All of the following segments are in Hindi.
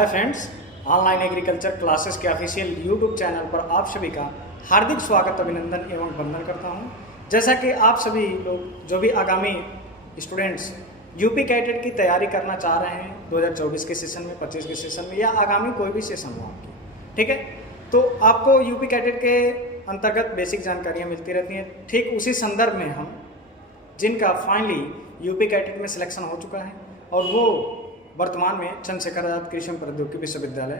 Hi friends, online agriculture classes के ऑफिशियल यूट्यूब चैनल पर आप सभी का हार्दिक स्वागत, अभिनंदन एवं वंदन करता हूं। जैसा कि आप सभी लोग जो भी आगामी स्टूडेंट्स यूपी कैडेट की तैयारी करना चाह रहे हैं 2024 के सेशन में, 25 के सेशन में या आगामी कोई भी सेशन हो आपकी, ठीक है, तो आपको यूपी कैडेट के अंतर्गत बेसिक जानकारियाँ मिलती रहती हैं। ठीक उसी संदर्भ में हम जिनका फाइनली यूपी कैडेट में सिलेक्शन हो चुका है और वो वर्तमान में चंद्रशेखर आजाद कृषि प्रौद्योगिकी विश्वविद्यालय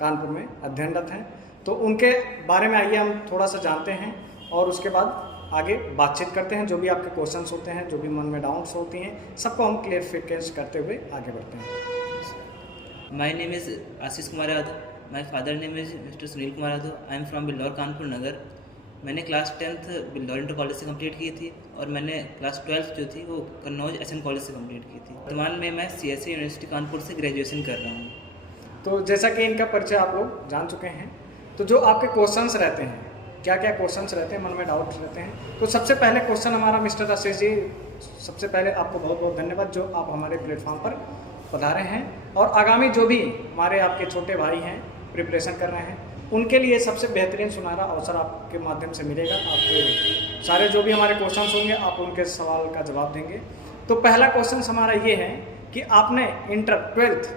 कानपुर में अध्ययनरत हैं, तो उनके बारे में आइए हम थोड़ा सा जानते हैं और उसके बाद आगे बातचीत करते हैं। जो भी आपके क्वेश्चंस होते हैं, जो भी मन में डाउट्स होती हैं, सबको हम क्लियरिफिकेशन करते हुए आगे बढ़ते हैं। My name is Ashish Kumar Yadav. My father name is mister Sunil Kumar Yadav. I am from Billaur Kanpur Nagar. मैंने class 10th Billaur inter college से कंप्लीट की थी और मैंने क्लास 12th जो थी वो कन्नौज एसएन कॉलेज से कंप्लीट की थी। वर्तमान में मैं सीएससी यूनिवर्सिटी कानपुर से ग्रेजुएशन कर रहा हूँ। तो जैसा कि इनका परिचय आप लोग जान चुके हैं, तो जो आपके क्वेश्चंस रहते हैं, क्या क्या क्वेश्चंस रहते हैं, मन में डाउट्स रहते हैं, तो सबसे पहले क्वेश्चन हमारा मिस्टर आशीष जी, सबसे पहले आपको बहुत बहुत धन्यवाद जो आप हमारे प्लेटफॉर्म पर पधारे हैं और आगामी जो भी हमारे आपके छोटे भाई हैं प्रिपरेशन कर रहे हैं, उनके लिए सबसे बेहतरीन सुनहरा अवसर आपके माध्यम से मिलेगा। आपके सारे जो भी हमारे क्वेश्चंस होंगे आप उनके सवाल का जवाब देंगे। तो पहला क्वेश्चन हमारा ये है कि आपने इंटर 12th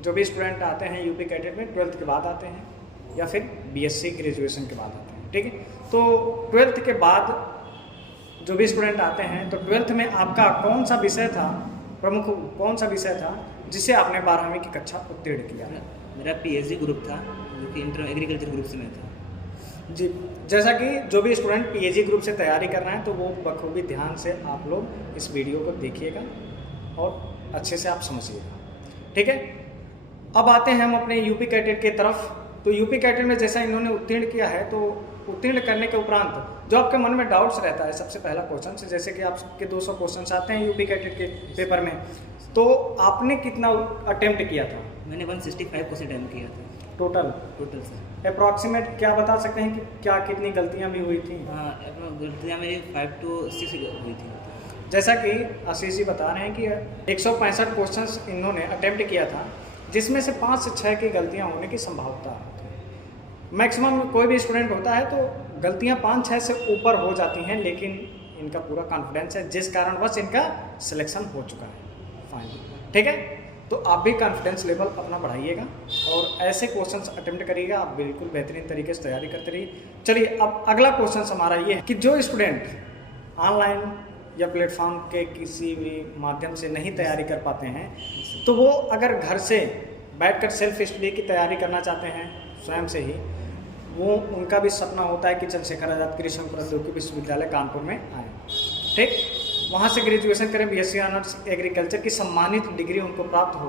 जो भी स्टूडेंट आते हैं यूपी कैडेट में 12th के बाद आते हैं या फिर बीएससी ग्रेजुएशन के बाद आते हैं, ठीक है, तो 12th के बाद जो भी स्टूडेंट आते हैं तो 12th में आपका कौन सा विषय था, प्रमुख कौन सा विषय था जिसे आपने 12वीं की कक्षा उत्तीर्ण किया? मेरा पीएचडी ग्रुप था जो कि इंटर एग्रीकल्चर ग्रुप से मैं था जी। जैसा कि जो भी स्टूडेंट पीएचडी ग्रुप से तैयारी कर रहे हैं तो वो बखूबी ध्यान से आप लोग इस वीडियो को देखिएगा और अच्छे से आप समझिएगा, ठीक है। अब आते हैं हम अपने यूपी कैडेट की तरफ। तो यूपी कैडेट में जैसा इन्होंने उत्तीर्ण किया है, तो उत्तीर्ण करने के उपरांत जो आपके मन में डाउट्स रहता है, सबसे पहला क्वेश्चन से, जैसे कि आपके 200 क्वेश्चन आते हैं यूपी कैडेट के पेपर में, तो आपने कितना अटेम्प्ट किया था? मैंने 165% अटेम्प्ट किया था टोटल सर। अप्रॉक्सीमेट क्या बता सकते हैं कि क्या कितनी गलतियां भी हुई थी? हाँ, गलतियाँ मेरी 5 to 6 हुई थी। जैसा कि आशीष जी बता रहे हैं कि 165 क्वेश्चंस इन्होंने अटेम्प्ट किया था, जिसमें से 5 से 6 की गलतियां होने की संभावना होती है। मैक्सिमम कोई भी स्टूडेंट होता है तो गलतियां 5-6 से ऊपर हो जाती हैं, लेकिन इनका पूरा कॉन्फिडेंस है जिस कारणवश इनका सिलेक्शन हो चुका है फाइनल, ठीक है। तो आप भी कॉन्फिडेंस लेवल अपना बढ़ाइएगा और ऐसे क्वेश्चंस अटेम्प्ट करिएगा, आप बिल्कुल बेहतरीन तरीके से तैयारी करते रहिए। चलिए, अब अगला क्वेश्चन हमारा ये है कि जो स्टूडेंट ऑनलाइन या प्लेटफॉर्म के किसी भी माध्यम से नहीं तैयारी कर पाते हैं, तो वो अगर घर से बैठकर सेल्फ स्टडी की तैयारी करना चाहते हैं स्वयं से ही, वो उनका भी सपना होता है कि चंद्रशेखर आजाद कृषि प्रौद्योगिकी विश्वविद्यालय कानपुर में आए, ठीक, वहाँ से ग्रेजुएशन करें, बीएससी ऑनर्स एग्रीकल्चर की सम्मानित डिग्री उनको प्राप्त हो।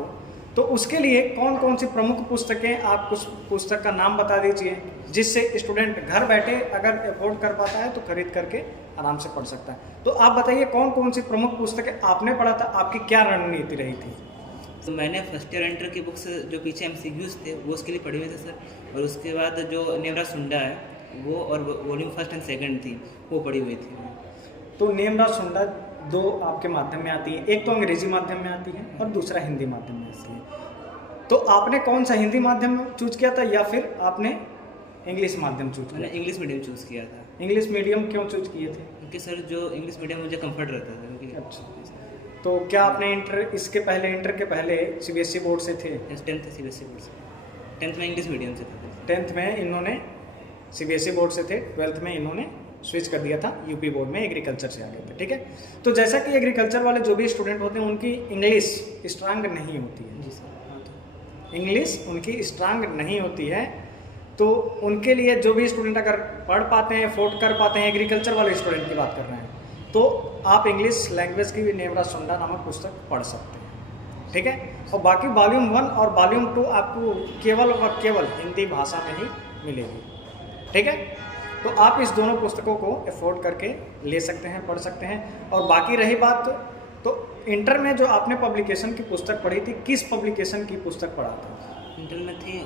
तो उसके लिए कौन कौन सी प्रमुख पुस्तकें, आप कुछ पुस्तक का नाम बता दीजिए जिससे स्टूडेंट घर बैठे अगर अफोर्ड कर पाता है तो खरीद करके आराम से पढ़ सकता है। तो आप बताइए कौन कौन सी प्रमुख पुस्तकें आपने पढ़ा था, आपकी क्या रणनीति रही थी? तो मैंने फर्स्ट ईयर इंटर की बुक्स जो पीछे MCQs थे वो उसके लिए पढ़ी हुई थे सर, और उसके बाद जो नेमरा सुंडा है वो और वॉल्यूम 1 और 2 थी वो पढ़ी हुई थी। तो नेमरा सुंडा 2 आपके माध्यम में आती है, एक तो अंग्रेजी माध्यम में आती है और दूसरा हिंदी माध्यम में आती है। तो आपने कौन सा हिंदी माध्यम चूज किया था या फिर आपने इंग्लिश माध्यम चूज किया? मैंने इंग्लिश मीडियम चूज़ किया था। इंग्लिश मीडियम क्यों चूज किए थे? क्योंकि सर जो इंग्लिश मीडियम मुझे कंफर्ट रहता था क्योंकि अच्छा, तो क्या आपने इंटर के पहले सीबीएसई बोर्ड से थे? 10th सीबीएसई बोर्ड से, 10th में इंग्लिश मीडियम से था। 10th में इन्होंने सीबीएसई बोर्ड से थे, 12th में इन्होंने स्विच कर दिया था यूपी बोर्ड में, एग्रीकल्चर से आ गए थे, ठीक है। तो जैसा कि एग्रीकल्चर वाले जो भी स्टूडेंट होते हैं उनकी इंग्लिश स्ट्रांग नहीं होती है, जी सर। हाँ, तो इंग्लिश उनकी स्ट्रांग नहीं होती है, तो उनके लिए जो भी स्टूडेंट अगर पढ़ पाते हैं, अफोर्ड कर पाते हैं, एग्रीकल्चर वाले स्टूडेंट की बात कर रहे हैं, तो आप इंग्लिश लैंग्वेज की भी नेमरा सुंडा नामक पुस्तक पढ़ सकते हैं, ठीक है। और बाकी वॉल्यूम 1 और वॉल्यूम 2 आपको केवल और केवल हिंदी भाषा में ही मिलेगी, ठीक है। तो आप इस दोनों पुस्तकों को अफोर्ड करके ले सकते हैं, पढ़ सकते हैं। और बाकी रही बात तो इंटर में जो आपने पब्लिकेशन की पुस्तक पढ़ी थी, किस पब्लिकेशन की पुस्तक पढ़ा था? इंटर में थी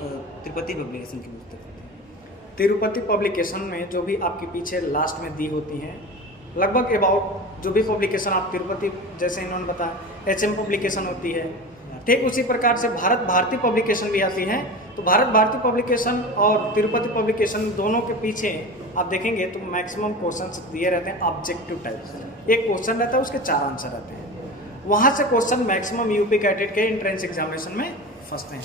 तिरुपति पब्लिकेशन की पुस्तक। तिरुपति पब्लिकेशन में जो भी आपके पीछे लास्ट में दी होती हैं, लगभग अबाउट जो भी पब्लिकेशन आप तिरुपति, जैसे इन्होंने बताया HM पब्लिकेशन होती है, ठीक उसी प्रकार से भारत भारती पब्लिकेशन भी आती है। तो भारत भारती पब्लिकेशन और तिरुपति पब्लिकेशन दोनों के पीछे आप देखेंगे तो मैक्सिमम क्वेश्चंस दिए रहते हैं ऑब्जेक्टिव टाइप। एक क्वेश्चन रहता है, उसके 4 आंसर रहते हैं। वहाँ से क्वेश्चन मैक्सिमम यूपी कैडेट के एंट्रेंस एग्जामिनेशन में फंसते हैं।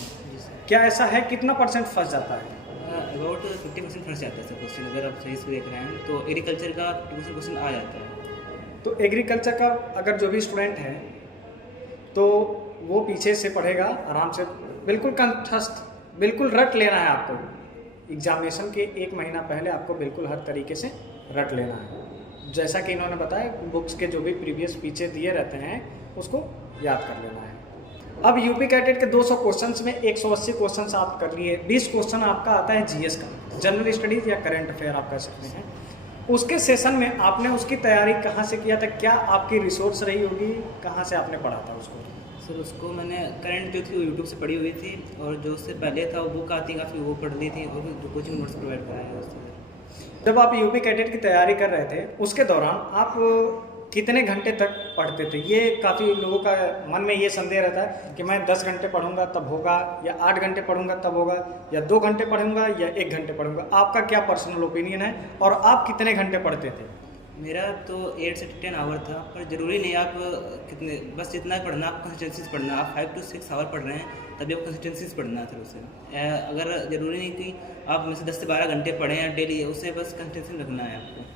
क्या ऐसा है? कितना % फंस जाता है? अबाउट 50% फंस जाता है सर क्वेश्चन। अगर आप सही से देख रहे हैं तो एग्रीकल्चर का 50% क्वेश्चन आ जाता है। तो एग्रीकल्चर का अगर जो भी स्टूडेंट है तो वो पीछे से पढ़ेगा आराम से, बिल्कुल कंठस्थ, बिल्कुल रट लेना है आपको। एग्जामिनेशन के 1 महीना पहले आपको बिल्कुल हर तरीके से रट लेना है। जैसा कि इन्होंने बताया, बुक्स के जो भी प्रीवियस पीछे दिए रहते हैं उसको याद कर लेना है। अब यूपी कैडेट के 200 क्वेश्चंस में 180 क्वेश्चंस आप कर लिए, 20 क्वेश्चन आपका आता है जीएस का, जनरल स्टडीज या करंट अफेयर आप कह सकते हैं। उसके सेशन में आपने उसकी तैयारी कहाँ से किया था? क्या आपकी रिसोर्स रही होगी? कहाँ से आपने पढ़ा था उसको? सर उसको मैंने करंट जो थी वो यूट्यूब से पढ़ी हुई थी, और जो उससे पहले था वो बुक आती काफ़ी, वो पढ़ ली थी, और जो कोचिंग नोट्स प्रोवाइड कराया उससे। जब आप यूपी कैडेट की तैयारी कर रहे थे उसके दौरान आप कितने घंटे तक पढ़ते थे? ये काफ़ी लोगों का मन में ये संदेह रहता है कि मैं 10 घंटे पढ़ूंगा तब होगा, या 8 घंटे पढ़ूंगा तब होगा, या 2 घंटे पढ़ूंगा या 1 घंटे पढ़ूंगा। आपका क्या पर्सनल ओपिनियन है और आप कितने घंटे पढ़ते थे? मेरा तो 8 से 10 आवर था, पर ज़रूरी नहीं आप कितने, बस जितना पढ़ना, आप कंसिस्टेंसीज पढ़ना। आप 5 to 6 आवर पढ़ रहे हैं तभी आप कंसिस्टेंसीज पढ़ना फिर उसे। अगर ज़रूरी नहीं कि आप में से 10 से 12 घंटे पढ़ें या डेली, उसे बस कंसिस्टेंसी रखना है आपको।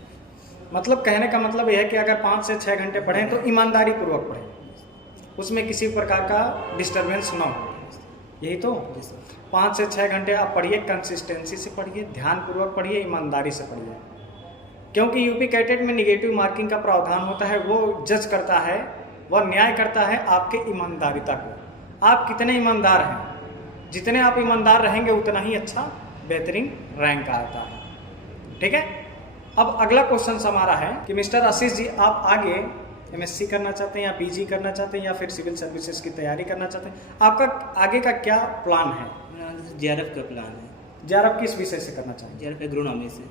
मतलब कहने का मतलब यह है कि अगर 5 से 6 घंटे पढ़ें तो ईमानदारी पूर्वक पढ़ें, उसमें किसी प्रकार का डिस्टर्बेंस ना हो, यही तो। 5 से 6 घंटे आप पढ़िए, कंसिस्टेंसी से पढ़िए, ध्यानपूर्वक पढ़िए, ईमानदारी से पढ़िए। क्योंकि यूपी कैडेट में निगेटिव मार्किंग का प्रावधान होता है, वो जज करता है, वह न्याय करता है आपके ईमानदारिता को। आप कितने ईमानदार हैं, जितने आप ईमानदार रहेंगे उतना ही अच्छा बेहतरीन रैंक आता है। ठीक है। अब अगला क्वेश्चन हमारा है कि मिस्टर आशीष जी, आप आगे एमएससी करना चाहते हैं या पीजी करना चाहते हैं या फिर सिविल सर्विसेज की तैयारी करना चाहते हैं? आपका आगे का क्या प्लान है? मेरा जेआरएफ का प्लान है। जेआरएफ किस विषय से करना चाहेंगे? जेआरएफ एग्रोनॉमी से।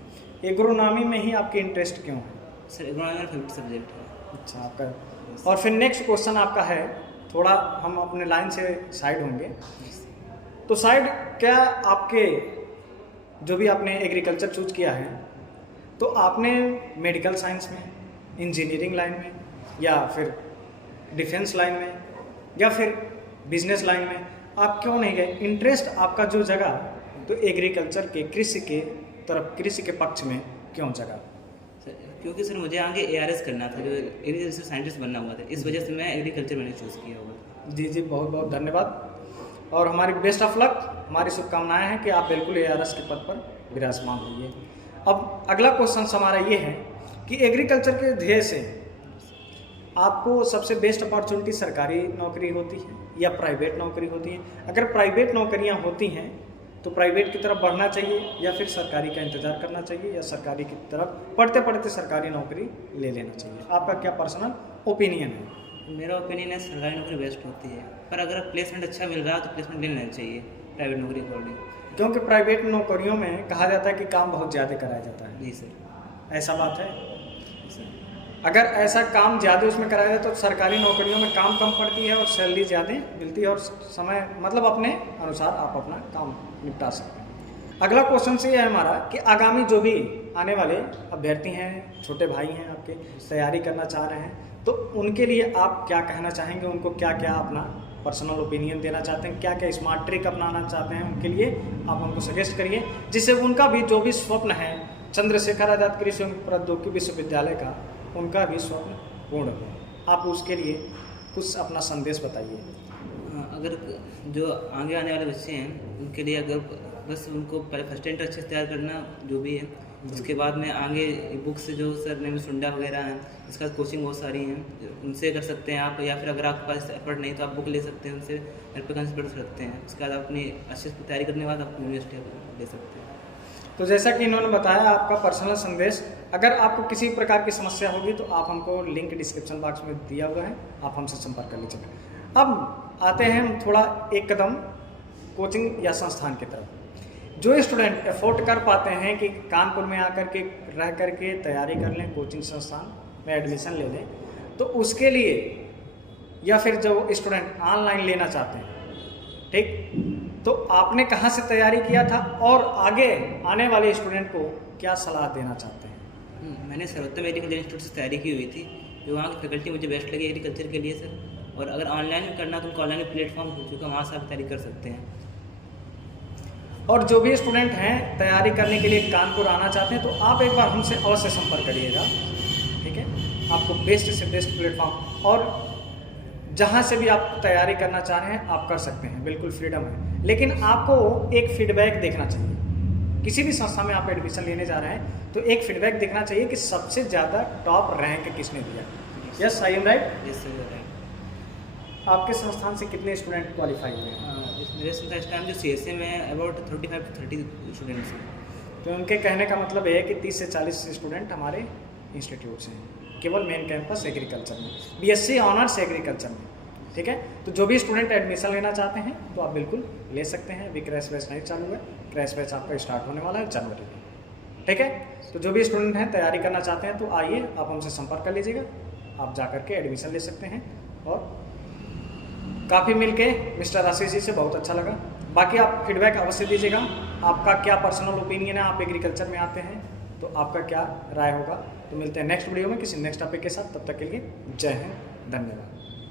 एग्रोनॉमी में ही आपकी इंटरेस्ट क्यों है? सर एग्रोनॉमी मेरा फेवरेट सब्जेक्ट है। अच्छा, आपका। और फिर नेक्स्ट क्वेश्चन आपका है, थोड़ा हम अपने लाइन से साइड होंगे तो साइड, क्या आपके जो भी आपने एग्रीकल्चर चूज किया है तो आपने मेडिकल साइंस में, इंजीनियरिंग लाइन में, या फिर डिफेंस लाइन में, या फिर बिजनेस लाइन में आप क्यों नहीं गए? इंटरेस्ट आपका जो जगह तो एग्रीकल्चर के, कृषि के तरफ, कृषि के पक्ष में क्यों जगह? क्योंकि सर मुझे आगे एआरएस करना था, जो एग्रीकल्चर साइंटिस्ट बनना हुआ था, इस वजह से मैं एग्रीकल्चर मैंने चूज़ किया हुआ। जी जी, बहुत बहुत धन्यवाद और हमारी बेस्ट ऑफ लक। हमारी शुभकामनाएं हैं कि आप बिल्कुल एआरएस के पद पर विराजमान होइए। अब अगला क्वेश्चन हमारा ये है कि एग्रीकल्चर के ध्येय से आपको सबसे बेस्ट अपॉर्चुनिटी सरकारी नौकरी होती है या प्राइवेट नौकरी होती है? अगर प्राइवेट नौकरियां होती हैं तो प्राइवेट की तरफ बढ़ना चाहिए या फिर सरकारी का इंतज़ार करना चाहिए, या सरकारी की तरफ पढ़ते पढ़ते सरकारी नौकरी ले लेना चाहिए? आपका क्या पर्सनल ओपिनियन है? मेरा ओपिनियन है सरकारी नौकरी बेस्ट होती है, पर अगर प्लेसमेंट अच्छा मिल रहा है तो प्लेसमेंट ले लेना चाहिए प्राइवेट नौकरी अकॉर्डिंग। क्योंकि प्राइवेट नौकरियों में कहा जाता है कि काम बहुत ज़्यादा कराया जाता है। जी सर। ऐसा बात है? जी सर। अगर ऐसा काम ज़्यादा उसमें कराया जाए तो सरकारी नौकरियों में काम कम पड़ती है और सैलरी ज़्यादा मिलती है और समय, मतलब अपने अनुसार आप अपना काम निपटा सकते हैं। अगला क्वेश्चन से है हमारा कि आगामी जो भी आने वाले अभ्यर्थी हैं, छोटे भाई हैं आपके, तैयारी करना चाह रहे हैं, तो उनके लिए आप क्या कहना चाहेंगे? उनको क्या क्या अपना पर्सनल ओपिनियन देना चाहते हैं? क्या क्या स्मार्ट ट्रिक अपनाना चाहते हैं? उनके लिए आप हमको सजेस्ट करिए, जिससे उनका भी जो भी स्वप्न है चंद्रशेखर आज़ाद कृषि प्रौद्योगिकी विश्वविद्यालय का, उनका भी स्वप्न पूर्ण हो। आप उसके लिए कुछ अपना संदेश बताइए। अगर जो आगे आने वाले बच्चे हैं उनके लिए, अगर बस उनको पहले फर्स्ट एंड अच्छे से तैयार करना जो भी है, उसके बाद में आगे बुक्स जो सर ने सुंडा वगैरह हैं, इसके बाद कोचिंग बहुत सारी हैं, उनसे कर सकते हैं आप, या फिर अगर आपके पास एफर्ट नहीं तो आप बुक ले सकते हैं उनसे, घर पे कंसिडर सकते हैं। उसके बाद अपनी अच्छे से तैयारी करने के बाद आप यूनिवर्सिटी ले सकते हैं। तो जैसा कि इन्होंने बताया आपका पर्सनल संदेश, अगर आपको किसी प्रकार की समस्या होगी तो आप हमको लिंक डिस्क्रिप्शन बॉक्स में दिया हुआ है, आप हमसे संपर्क कर लीजिएगा। अब आते हैं हम थोड़ा एक कदम कोचिंग या संस्थान की तरफ। जो स्टूडेंट एफोर्ड कर पाते हैं कि कानपुर में आकर के रह करके तैयारी कर लें, कोचिंग संस्थान में एडमिशन ले लें, तो उसके लिए या फिर जो स्टूडेंट ऑनलाइन लेना चाहते हैं, ठीक, तो आपने कहाँ से तैयारी किया था और आगे आने वाले स्टूडेंट को क्या सलाह देना चाहते हैं? मैंने सर्वोत्तम एग्रीकल्चर इंस्टीट्यूट से तैयारी की हुई थी, जो वहाँ की फैकल्टी मुझे बेस्ट लगी एग्रीकल्चर के लिए सर। और अगर ऑनलाइन करना तो उनका ऑनलाइन प्लेटफॉर्म हो चुका, वहाँ से आप तैयारी कर सकते हैं। और जो भी स्टूडेंट हैं तैयारी करने के लिए कानपुर आना चाहते हैं तो आप एक बार हमसे अवश्य संपर्क करिएगा, ठीक है। आपको बेस्ट से बेस्ट प्लेटफॉर्म और जहाँ से भी आप तैयारी करना चाह रहे हैं आप कर सकते हैं, बिल्कुल फ्रीडम है। लेकिन आपको एक फीडबैक देखना चाहिए। किसी भी संस्था में आप एडमिशन लेने जा रहे हैं तो एक फीडबैक देखना चाहिए कि सबसे ज़्यादा टॉप रैंक किसने दिया। Yes, I am right? Yes sir, right. आपके संस्थान से कितने स्टूडेंट क्वालिफाई हुए हैं? मेरे संस्था इस टाइम जो CSA में है अबाउट 35 to 30 स्टूडेंट्स हैं। तो उनके कहने का मतलब ये है कि 30 से 40 स्टूडेंट हमारे इंस्टीट्यूट से हैं, केवल मेन कैंपस एग्रीकल्चर में, BSc ऑनर्स एग्रीकल्चर में, ठीक है। तो जो भी स्टूडेंट एडमिशन लेना चाहते हैं तो आप बिल्कुल ले सकते हैं। अभी क्रैश बैच नहीं चालू है, क्रैश बैच आपका स्टार्ट होने वाला है जनवरी में, ठीक है। तो जो भी स्टूडेंट हैं तैयारी करना चाहते हैं तो आइए, आप हमसे संपर्क कर लीजिएगा, आप जा करके एडमिशन ले सकते हैं। और काफ़ी मिलके मिस्टर आशीष जी से बहुत अच्छा लगा। बाकी आप फीडबैक अवश्य दीजिएगा, आपका क्या पर्सनल ओपिनियन है, आप एग्रीकल्चर में आते हैं तो आपका क्या राय होगा। तो मिलते हैं नेक्स्ट वीडियो में किसी नेक्स्ट टॉपिक के साथ, तब तक के लिए जय हिंद, धन्यवाद।